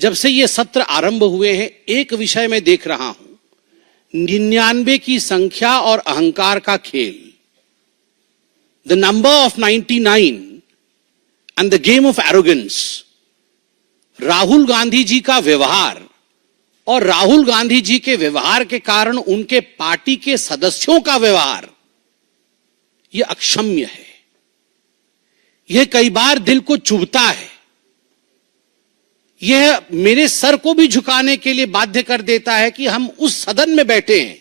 जब से ये सत्र आरंभ हुए हैं, एक विषय में देख रहा हूं, 99 की संख्या और अहंकार का खेल, the number of 99 and the game of arrogance. Rahul Gandhi ji का व्यवहार और राहुल गांधी जी के व्यवहार के कारण उनके पार्टी के सदस्यों का व्यवहार, यह अक्षम्य है। यह कई बार दिल को चुभता है। यह मेरे सर को भी झुकाने के लिए बाध्य कर देता है कि हम उस सदन में बैठे हैं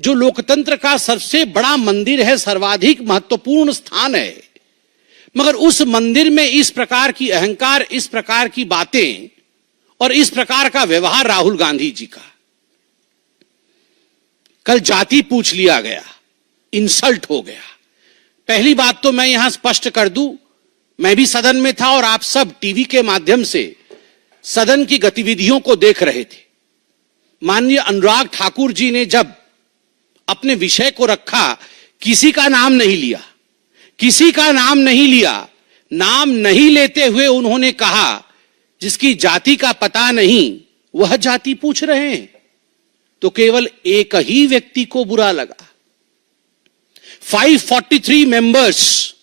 जो लोकतंत्र का सबसे बड़ा मंदिर है, सर्वाधिक महत्वपूर्ण स्थान है, मगर उस मंदिर में इस प्रकार की अहंकार, इस प्रकार की बातें और इस प्रकार का व्यवहार राहुल गांधी जी का। कल जाति पूछ लिया गया, इंसल्ट हो गया। पहली बात तो मैं यहां स्पष्ट कर दूं, मैं भी सदन में था और आप सब टीवी के माध्यम से सदन की गतिविधियों को देख रहे थे। माननीय अनुराग ठाकुर जी ने जब अपने विषय को रखा, किसी का नाम नहीं लिया, किसी का नाम नहीं लिया। नाम नहीं लेते हुए उन्होंने कहा, जिसकी जाति का पता नहीं वह जाति पूछ रहे हैं। तो केवल एक ही व्यक्ति को बुरा लगा। 543 मेंबर्स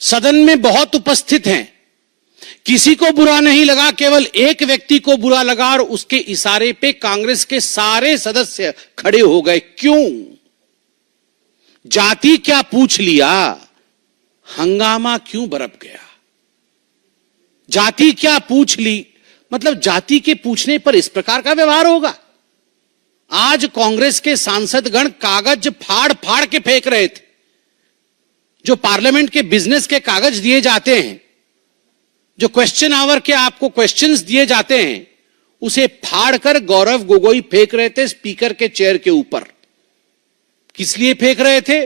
सदन में बहुत उपस्थित हैं, किसी को बुरा नहीं लगा, केवल एक व्यक्ति को बुरा लगा और उसके इशारे पे कांग्रेस के सारे सदस्य खड़े हो गए। क्यों? जाति क्या पूछ लिया, हंगामा क्यों बरप गया? जाति क्या पूछ ली, मतलब जाति के पूछने पर इस प्रकार का व्यवहार होगा? आज कांग्रेस के सांसदगण कागज फाड़ फाड़ के फेंक रहे थे। जो पार्लियामेंट के बिजनेस के कागज दिए जाते हैं, जो क्वेश्चन आवर के आपको क्वेश्चंस दिए जाते हैं, उसे फाड़कर गौरव गोगोई फेंक रहे थे स्पीकर के चेयर के ऊपर। किस लिए फेंक रहे थे?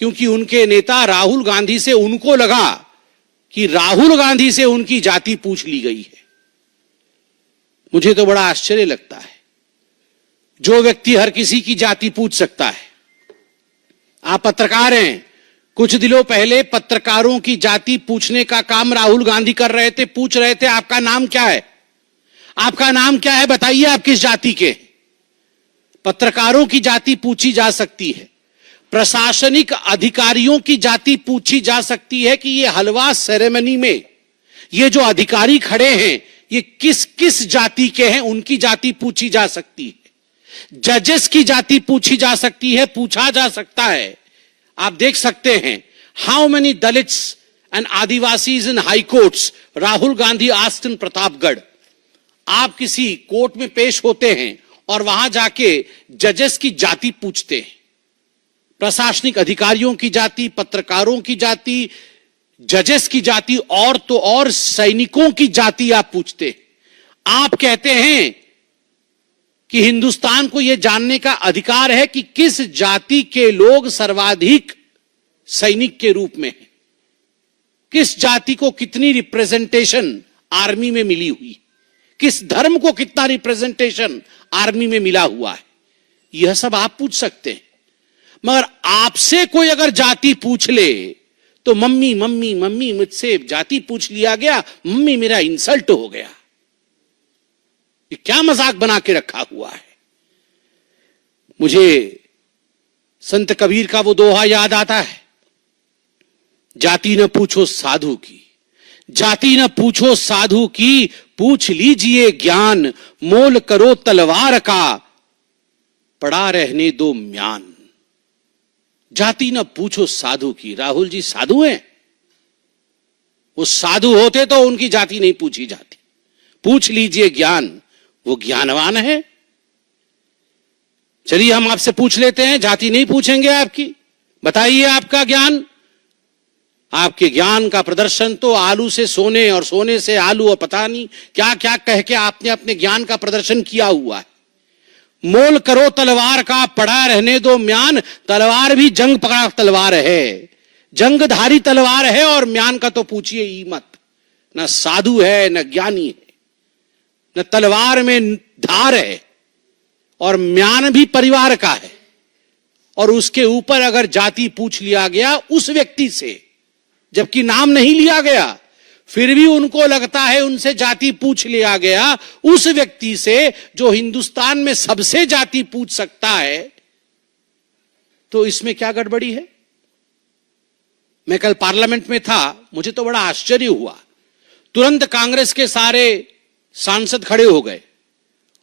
क्योंकि उनके नेता राहुल गांधी से उनको लगा कि राहुल गांधी से उनकी जाति पूछ ली गई है। मुझे तो बड़ा आश्चर्य लगता है, जो व्यक्ति हर किसी की जाति पूछ सकता है। आप पत्रकार हैं, कुछ दिनों पहले पत्रकारों की जाति पूछने का काम राहुल गांधी कर रहे थे। पूछ रहे थे, आपका नाम क्या है, आपका नाम क्या है, बताइए आप किस जाति के। पत्रकारों की जाति पूछी जा सकती है, प्रशासनिक अधिकारियों की जाति पूछी जा सकती है कि ये हलवा सेरेमनी में ये जो अधिकारी खड़े हैं ये किस किस जाति के हैं, उनकी जाति पूछी जा सकती है। जजेस की जाति पूछी जा सकती है, पूछा जा सकता है। आप देख सकते हैं, how many Dalits and Adivasis in high courts Rahul Gandhi asked in Pratapgarh. आप किसी कोर्ट में पेश होते हैं और वहां जाके जजेस की जाति पूछते हैं, प्रशासनिक अधिकारियों की जाति, पत्रकारों की जाति, जजेस की जाति, और तो और सैनिकों की जाति आप पूछते हैं। आप कहते हैं कि हिंदुस्तान को यह जानने का अधिकार है कि किस जाति के लोग सर्वाधिक सैनिक के रूप में हैं, किस जाति को कितनी रिप्रेजेंटेशन आर्मी में मिली हुई, किस धर्म को कितना रिप्रेजेंटेशन आर्मी में मिला हुआ है। यह सब आप पूछ सकते हैं। मगर आपसे कोई अगर जाति पूछ ले तो मम्मी मम्मी मम्मी, मुझसे जाति पूछ लिया गया, मम्मी मेरा इंसल्ट हो गया। ये क्या मजाक बना के रखा हुआ है? मुझे संत कबीर का वो दोहा याद आता है, जाति न पूछो साधु की, जाति न पूछो साधु की, पूछ लीजिए ज्ञान, मोल करो तलवार का, पड़ा रहने दो म्यान। जाति न पूछो साधु की। राहुल जी साधु हैं? वो साधु होते तो उनकी जाति नहीं पूछी जाती। पूछ लीजिए ज्ञान, वो ज्ञानवान है। चलिए हम आपसे पूछ लेते हैं, जाति नहीं पूछेंगे आपकी, बताइए आपका ज्ञान। आपके ज्ञान का प्रदर्शन तो आलू से सोने और सोने से आलू और पता नहीं क्या क्या कह के आपने अपने ज्ञान का प्रदर्शन किया हुआ है। मोल करो तलवार का, पड़ा रहने दो म्यान। तलवार भी जंग पकड़ा तलवार है, जंगधारी तलवार है, और म्यान का तो पूछिए ही मत। न साधु है, न ज्ञानी है, न तलवार में धार है, और म्यान भी परिवार का है। और उसके ऊपर अगर जाति पूछ लिया गया उस व्यक्ति से, जबकि नाम नहीं लिया गया, फिर भी उनको लगता है उनसे जाति पूछ लिया गया, उस व्यक्ति से जो हिंदुस्तान में सबसे जाति पूछ सकता है। तो इसमें क्या गड़बड़ी है? मैं कल पार्लियामेंट में था, मुझे तो बड़ा आश्चर्य हुआ। तुरंत कांग्रेस के सारे सांसद खड़े हो गए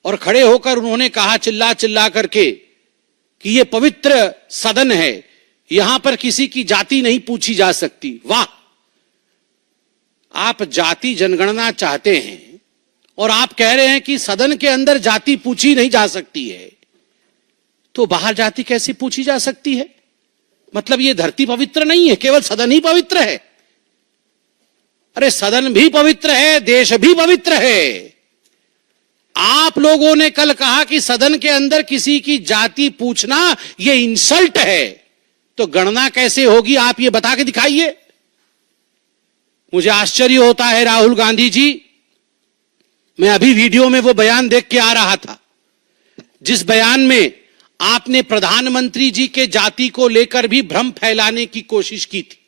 और खड़े होकर उन्होंने कहा चिल्ला चिल्ला करके कि ये पवित्र सदन है, यहां पर किसी की जाति नहीं पूछी जा सकती। वाह, आप जाति जनगणना चाहते हैं और आप कह रहे हैं कि सदन के अंदर जाति पूछी नहीं जा सकती है, तो बाहर जाति कैसे पूछी जा सकती है? मतलब ये धरती पवित्र नहीं है, केवल सदन ही पवित्र है? अरे सदन भी पवित्र है, देश भी पवित्र है। आप लोगों ने कल कहा कि सदन के अंदर किसी की जाति पूछना यह इंसल्ट है, तो गणना कैसे होगी आप ये बता के दिखाइए। मुझे आश्चर्य होता है राहुल गांधी जी, मैं अभी वीडियो में वो बयान देख के आ रहा था जिस बयान में आपने प्रधानमंत्री जी के जाति को लेकर भी भ्रम फैलाने की कोशिश की थी।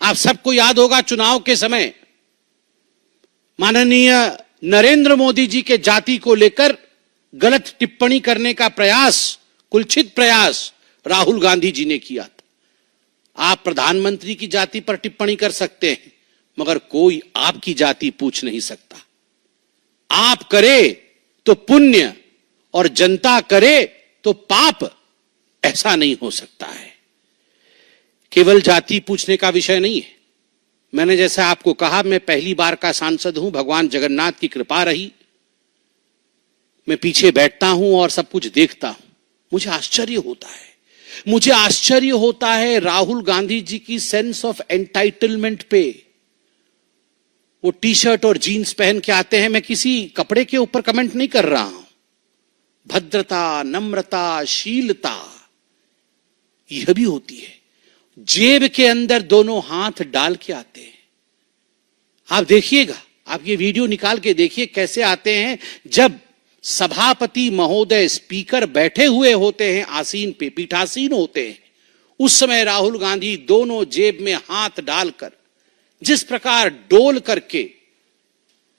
आप सबको याद होगा चुनाव के समय माननीय नरेंद्र मोदी जी के जाति को लेकर गलत टिप्पणी करने का प्रयास, कुलछित प्रयास राहुल गांधी जी ने किया था। आप प्रधानमंत्री की जाति पर टिप्पणी कर सकते हैं, मगर कोई आपकी जाति पूछ नहीं सकता। आप करे तो पुण्य और जनता करे तो पाप, ऐसा नहीं हो सकता है। केवल जाति पूछने का विषय नहीं है। मैंने जैसा आपको कहा, मैं पहली बार का सांसद हूं, भगवान जगन्नाथ की कृपा रही। मैं पीछे बैठता हूं और सब कुछ देखता हूं, मुझे आश्चर्य होता है। मुझे आश्चर्य होता है राहुल गांधी जी की सेंस ऑफ एंटाइटलमेंट पे। वो टी शर्ट और जीन्स पहन के आते हैं, मैं किसी कपड़े के ऊपर कमेंट नहीं कर रहा हूं। भद्रता, नम्रता, शीलता यह भी होती है। जेब के अंदर दोनों हाथ डाल के आते हैं। आप देखिएगा, आप ये वीडियो निकाल के देखिए कैसे आते हैं। जब सभापति महोदय, स्पीकर बैठे हुए होते हैं, आसीन पे पीठासीन होते हैं, उस समय राहुल गांधी दोनों जेब में हाथ डालकर जिस प्रकार डोल करके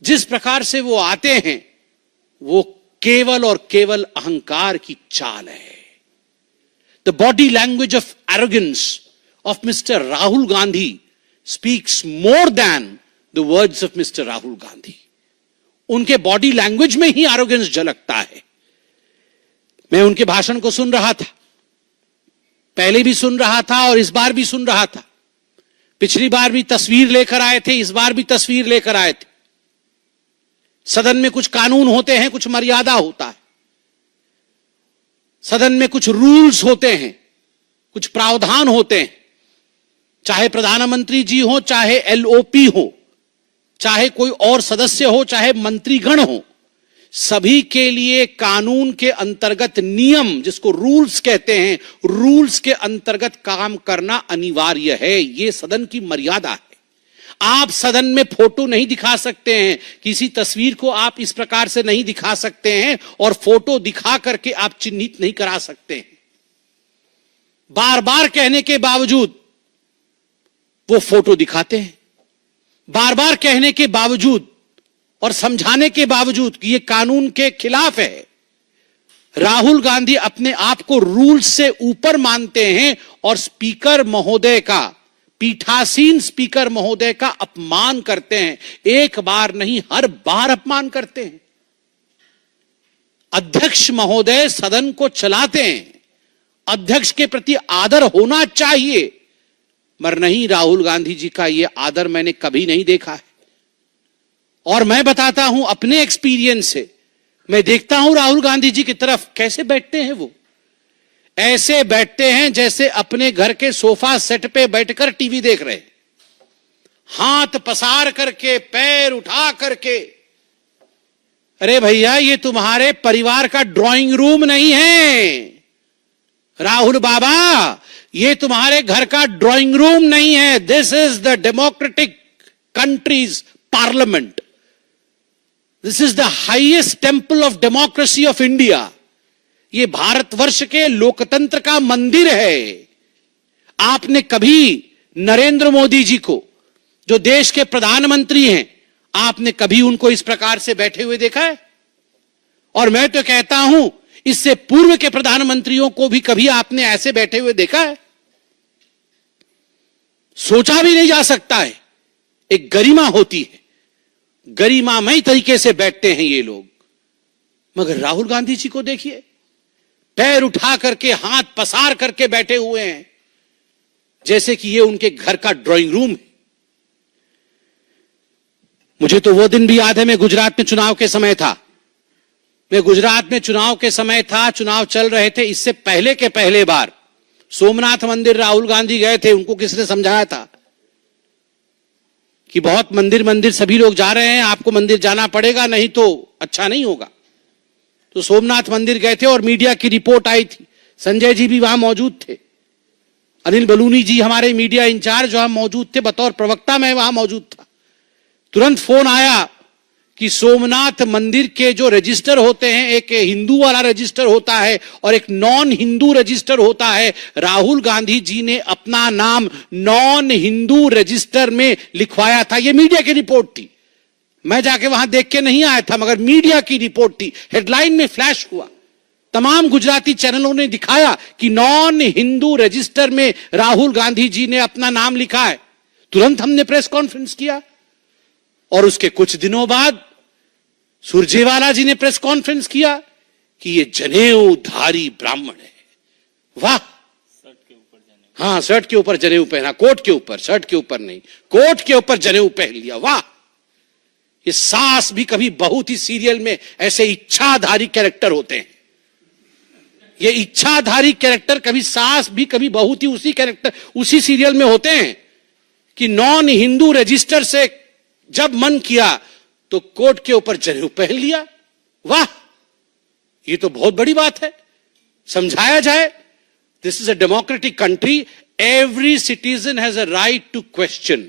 जिस प्रकार से वो आते हैं, वो केवल और केवल अहंकार की चाल है। The body language of arrogance of Mr. Rahul Gandhi speaks more than the words of Mr. Rahul Gandhi. उनके बॉडी लैंग्वेज में ही एरोगेंस झलकता है। मैं उनके भाषण को सुन रहा था, पहले भी सुन रहा था और इस बार भी सुन रहा था। पिछली बार भी तस्वीर लेकर आए थे, इस बार भी तस्वीर लेकर आए थे। सदन में कुछ कानून होते हैं, कुछ मर्यादा होता है। सदन में कुछ रूल्स होते हैं, कुछ प्रावधान होते हैं। चाहे प्रधानमंत्री जी हो, चाहे एलओपी हो, चाहे कोई और सदस्य हो, चाहे मंत्रीगण हो, सभी के लिए कानून के अंतर्गत नियम, जिसको रूल्स कहते हैं, रूल्स के अंतर्गत काम करना अनिवार्य है। यह सदन की मर्यादा है। आप सदन में फोटो नहीं दिखा सकते हैं, किसी तस्वीर को आप इस प्रकार से नहीं दिखा सकते हैं और फोटो दिखा करके आप चिन्हित नहीं करा सकते हैं। बार बार कहने के बावजूद वो फोटो दिखाते हैं। बार बार कहने के बावजूद और समझाने के बावजूद कि ये कानून के खिलाफ है, राहुल गांधी अपने आप को रूल से ऊपर मानते हैं और स्पीकर महोदय का, पीठासीन स्पीकर महोदय का अपमान करते हैं। एक बार नहीं, हर बार अपमान करते हैं। अध्यक्ष महोदय सदन को चलाते हैं, अध्यक्ष के प्रति आदर होना चाहिए, मगर नहीं, राहुल गांधी जी का यह आदर मैंने कभी नहीं देखा है। और मैं बताता हूं अपने एक्सपीरियंस से, मैं देखता हूं राहुल गांधी जी की तरफ कैसे बैठते हैं। वो ऐसे बैठते हैं जैसे अपने घर के सोफा सेट पे बैठकर टीवी देख रहे, हाथ पसार करके, पैर उठा करके। अरे भैया, ये तुम्हारे परिवार का ड्राइंग रूम नहीं है राहुल बाबा, ये तुम्हारे घर का ड्राइंग रूम नहीं है। This is the democratic countries parliament. This is the highest temple of democracy of India. ये भारतवर्ष के लोकतंत्र का मंदिर है। आपने कभी नरेंद्र मोदी जी को जो देश के प्रधानमंत्री हैं, आपने कभी उनको इस प्रकार से बैठे हुए देखा है? और मैं तो कहता हूं, इससे पूर्व के प्रधानमंत्रियों को भी कभी आपने ऐसे बैठे हुए देखा है? सोचा भी नहीं जा सकता है। एक गरिमा होती है, गरिमामय तरीके से बैठते हैं ये लोग। मगर राहुल गांधी जी को देखिए, पैर उठा करके, हाथ पसार करके बैठे हुए हैं, जैसे कि ये उनके घर का ड्राइंग रूम है। मुझे तो वो दिन भी याद है, मैं गुजरात में चुनाव के समय था। चुनाव चल रहे थे। इससे पहले के पहले बार सोमनाथ मंदिर राहुल गांधी गए थे। उनको किसने समझाया था कि बहुत मंदिर सभी लोग जा रहे हैं, आपको मंदिर जाना पड़ेगा, नहीं तो अच्छा नहीं होगा। तो सोमनाथ मंदिर गए थे और मीडिया की रिपोर्ट आई थी। संजय जी भी वहां मौजूद थे, अनिल बलूनी जी हमारे मीडिया इंचार्ज वहां मौजूद थे, बतौर प्रवक्ता मैं वहां मौजूद था। तुरंत फोन आया कि सोमनाथ मंदिर के जो रजिस्टर होते हैं, एक हिंदू वाला रजिस्टर होता है और एक नॉन हिंदू रजिस्टर होता है। राहुल गांधी जी ने अपना नाम नॉन हिंदू रजिस्टर में लिखवाया था। यह मीडिया की रिपोर्ट थी, मैं जाके वहां देख के नहीं आया था, मगर मीडिया की रिपोर्ट थी। हेडलाइन में फ्लैश हुआ, तमाम गुजराती चैनलों ने दिखाया कि नॉन हिंदू रजिस्टर में राहुल गांधी जी ने अपना नाम लिखा है। तुरंत हमने प्रेस कॉन्फ्रेंस किया और उसके कुछ दिनों बाद सुरजेवाला जी ने प्रेस कॉन्फ्रेंस किया कि ये जनेऊधारी ब्राह्मण है। वाह, हाँ, शर्ट के ऊपर जनेऊ पहना, कोट के ऊपर, शर्ट के ऊपर नहीं, कोट के ऊपर जनेऊ पहन लिया। वाह, ये सास भी कभी बहू थी सीरियल में ऐसे इच्छाधारी कैरेक्टर होते हैं। ये इच्छाधारी कैरेक्टर कभी सास भी कभी बहू थी, उसी कैरेक्टर उसी सीरियल में होते हैं कि नॉन हिंदू रजिस्टर से जब मन किया तो कोट के ऊपर जनेऊ पहन लिया। वाह, ये तो बहुत बड़ी बात है, समझाया जाए। This is a democratic country, every citizen has a right to question.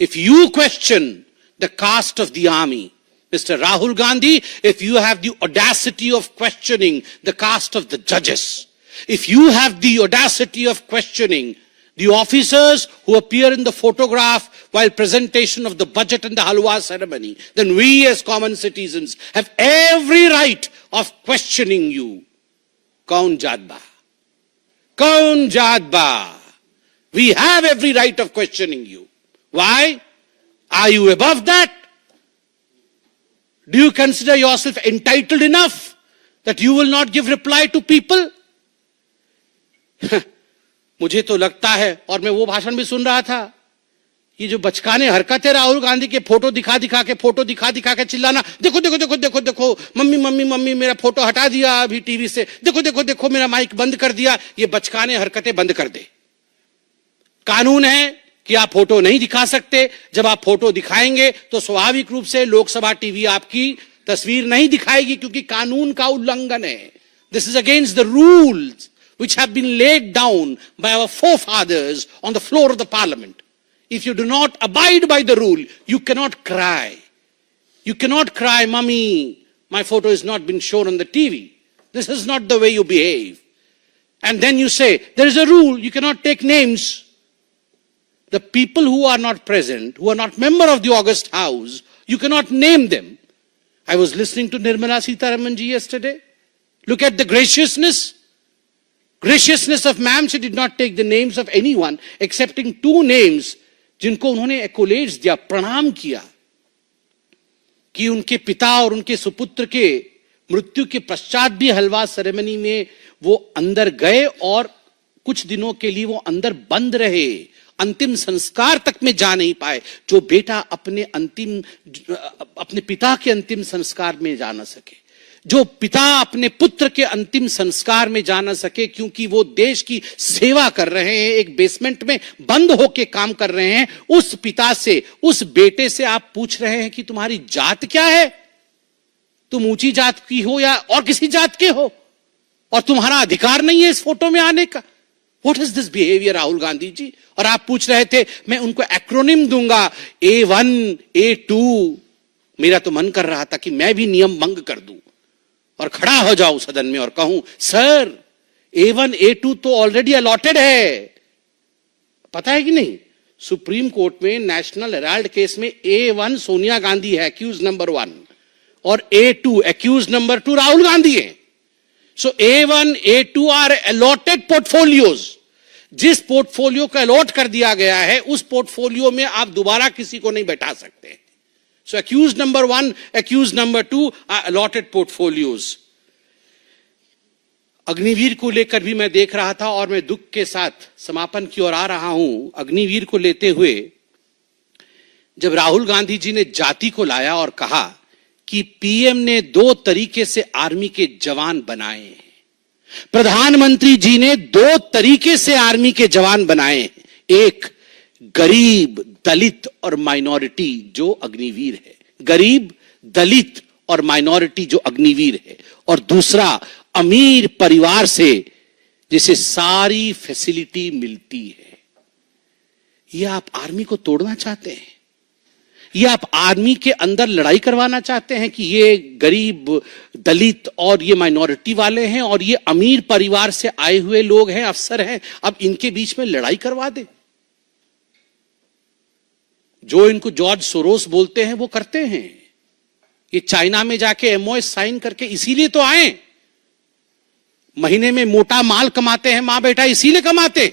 If you question the caste of the army, Mr. Rahul Gandhi, if you have the audacity of questioning the caste of the judges, if you have the audacity of questioning the officers who appear in the photograph while presentation of the budget and the halwa ceremony, then we as common citizens have every right of questioning you. Kaun jaat ba? Kaun jaat ba? We have every right of questioning you. Why? Are you above that? Do you consider yourself entitled enough that you will not give reply to people? मुझे तो लगता है, और मैं वो भाषण भी सुन रहा था, ये जो बचकाने हरकत है राहुल गांधी के, फोटो दिखा दिखा के चिल्लाना, देखो देखो देखो देखो देखो, मम्मी मम्मी मम्मी मेरा फोटो हटा दिया अभी टीवी से, देखो देखो देखो मेरा माइक बंद कर दिया। ये बचकाने हरकतें बंद कर दे। कानून है कि आप फोटो नहीं दिखा सकते। जब आप फोटो दिखाएंगे तो स्वाभाविक रूप से लोकसभा टीवी आपकी तस्वीर नहीं दिखाएगी, क्योंकि कानून का उल्लंघन है। This is against the rules which have been laid down by our forefathers on the floor of the parliament. If you do not abide by the rule, you cannot cry. You cannot cry, "Mummy, my photo has not been shown on the TV." This is not the way you behave. And then you say, there is a rule, you cannot take names. The people who are not present, who are not member of the August House, you cannot name them. I was listening to Nirmala Sitharaman ji yesterday. Look at the graciousness of ma'am. She did not take the names of anyone excepting two names जिनको उन्होंने एक्कोलेड्स दिया, प्रणाम किया कि उनके पिता और उनके सुपुत्र के मृत्यु के पश्चात भी हलवा सेरेमनी में वो अंदर गए और कुछ दिनों के लिए वो अंदर बंद रहे, अंतिम संस्कार तक में जा नहीं पाए। जो बेटा अपने पिता के अंतिम संस्कार में जा न सके, जो पिता अपने पुत्र के अंतिम संस्कार में जा न सके, क्योंकि वो देश की सेवा कर रहे हैं, एक बेसमेंट में बंद होके काम कर रहे हैं, उस पिता से, उस बेटे से आप पूछ रहे हैं कि तुम्हारी जात क्या है, तुम ऊंची जात की हो या और किसी जात के हो, और तुम्हारा अधिकार नहीं है इस फोटो में आने का। What is this behavior, Rahul Gandhi जी? और आप पूछ रहे थे मैं उनको एक्रोनिम दूंगा, A1, A2। मेरा तो मन कर रहा था कि मैं भी नियम भंग कर दूं और खड़ा हो जाऊं सदन में और कहूं, सर A1 A2 तो ऑलरेडी अलॉटेड है, पता है कि नहीं? सुप्रीम कोर्ट में नेशनल हेराल्ड केस में A1 सोनिया गांधी है, एक्यूज नंबर 1, और A2 accused number 2 Rahul Gandhi है. So A1, A2 are allotted portfolios. जिस पोर्टफोलियो को अलॉट कर दिया गया है उस पोर्टफोलियो में आप दोबारा किसी को नहीं बैठा सकते. So accused number 1, accused number 2 are allotted portfolios. Agniveer को लेकर भी मैं देख रहा था और मैं दुख के साथ समापन की ओर आ रहा हूं. अग्निवीर को लेते हुए जब राहुल गांधी जी ने जाति को लाया और कहा कि पीएम ने 2 तरीके से आर्मी के जवान बनाए हैं, प्रधानमंत्री जी ने 2 तरीके से आर्मी के जवान बनाए हैं. एक गरीब, दलित और माइनॉरिटी जो अग्निवीर है, गरीब, दलित और माइनॉरिटी जो अग्निवीर है, और दूसरा अमीर परिवार से जिसे सारी फैसिलिटी मिलती है. यह आप आर्मी को तोड़ना चाहते हैं? ये आप आर्मी के अंदर लड़ाई करवाना चाहते हैं कि ये गरीब, दलित और ये माइनॉरिटी वाले हैं और ये अमीर परिवार से आए हुए लोग हैं, अफसर हैं, अब इनके बीच में लड़ाई करवा दे? जो इनको जॉर्ज सोरोस बोलते हैं वो करते हैं. ये चाइना में जाके MOS साइन करके इसीलिए तो आए. महीने में मोटा माल कमाते हैं मां बेटा, इसीलिए कमाते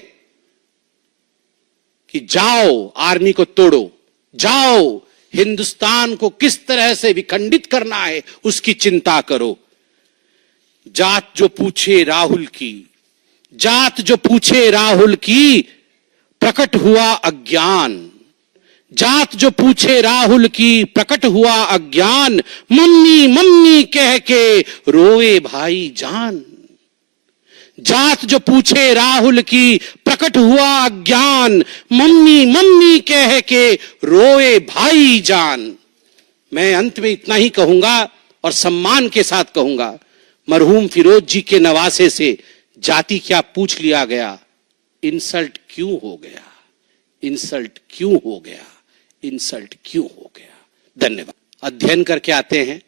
कि जाओ आर्मी को तोड़ो, जाओ हिंदुस्तान को किस तरह से विखंडित करना है उसकी चिंता करो. जात जो पूछे राहुल की, जात जो पूछे राहुल की, प्रकट हुआ अज्ञान. जात जो पूछे राहुल की, प्रकट हुआ अज्ञान. मम्मी मम्मी कह के रोए भाई जान. जात जो पूछे राहुल की, प्रकट हुआ अज्ञान. मम्मी मम्मी कह के रोए भाई जान. मैं अंत में इतना ही कहूंगा और सम्मान के साथ कहूंगा, मरहूम फिरोज जी के नवासे से जाति क्या पूछ लिया गया, इंसल्ट क्यों हो गया, इंसल्ट क्यों हो गया, इंसल्ट क्यों हो गया. धन्यवाद. अध्ययन करके आते हैं.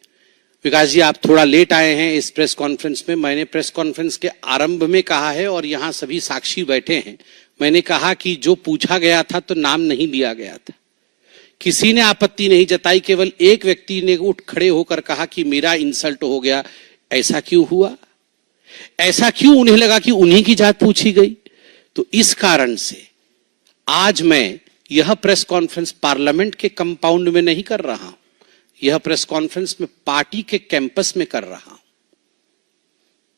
विकास जी, आप थोड़ा लेट आए हैं इस प्रेस कॉन्फ्रेंस में. मैंने प्रेस कॉन्फ्रेंस के आरंभ में कहा है और यहां सभी साक्षी बैठे हैं, मैंने कहा कि जो पूछा गया था तो नाम नहीं लिया गया था. किसी ने आपत्ति नहीं जताई, केवल एक व्यक्ति ने उठ खड़े होकर कहा कि मेरा इंसल्ट हो गया. ऐसा क्यों हुआ? ऐसा क्यों उन्हें लगा कि उन्हीं की जात पूछी गई? तो इस कारण से आज मैं यह प्रेस कॉन्फ्रेंस पार्लियामेंट के कंपाउंड में नहीं कर रहा हूं, यह प्रेस कॉन्फ्रेंस में पार्टी के कैंपस में कर रहा हूं.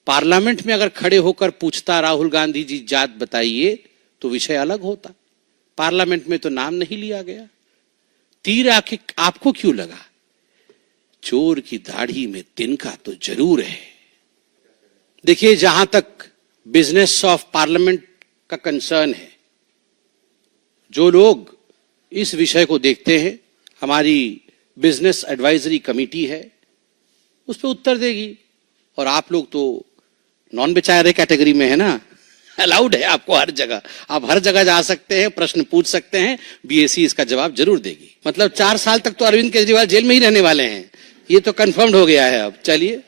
पार्लियामेंट में अगर खड़े होकर पूछता राहुल गांधी जी जात बताइए तो विषय अलग होता. पार्लियामेंट में तो नाम नहीं लिया गया. तीर आके आपको क्यों लगा? चोर की दाढ़ी में तिनका तो जरूर है. देखिए, जहां तक बिजनेस ऑफ पार्लियामेंट का कंसर्न है, जो लोग इस विषय को देखते हैं, हमारी बिजनेस एडवाइजरी कमेटी है, उस पर उत्तर देगी. और आप लोग तो नॉन बेचारे कैटेगरी में है ना, अलाउड है आपको हर जगह, आप हर जगह जा सकते हैं, प्रश्न पूछ सकते हैं, BSE इसका जवाब जरूर देगी. मतलब 4 साल तक तो अरविंद केजरीवाल जेल में ही रहने वाले हैं, ये तो कंफर्म्ड हो गया है अब. चलिए.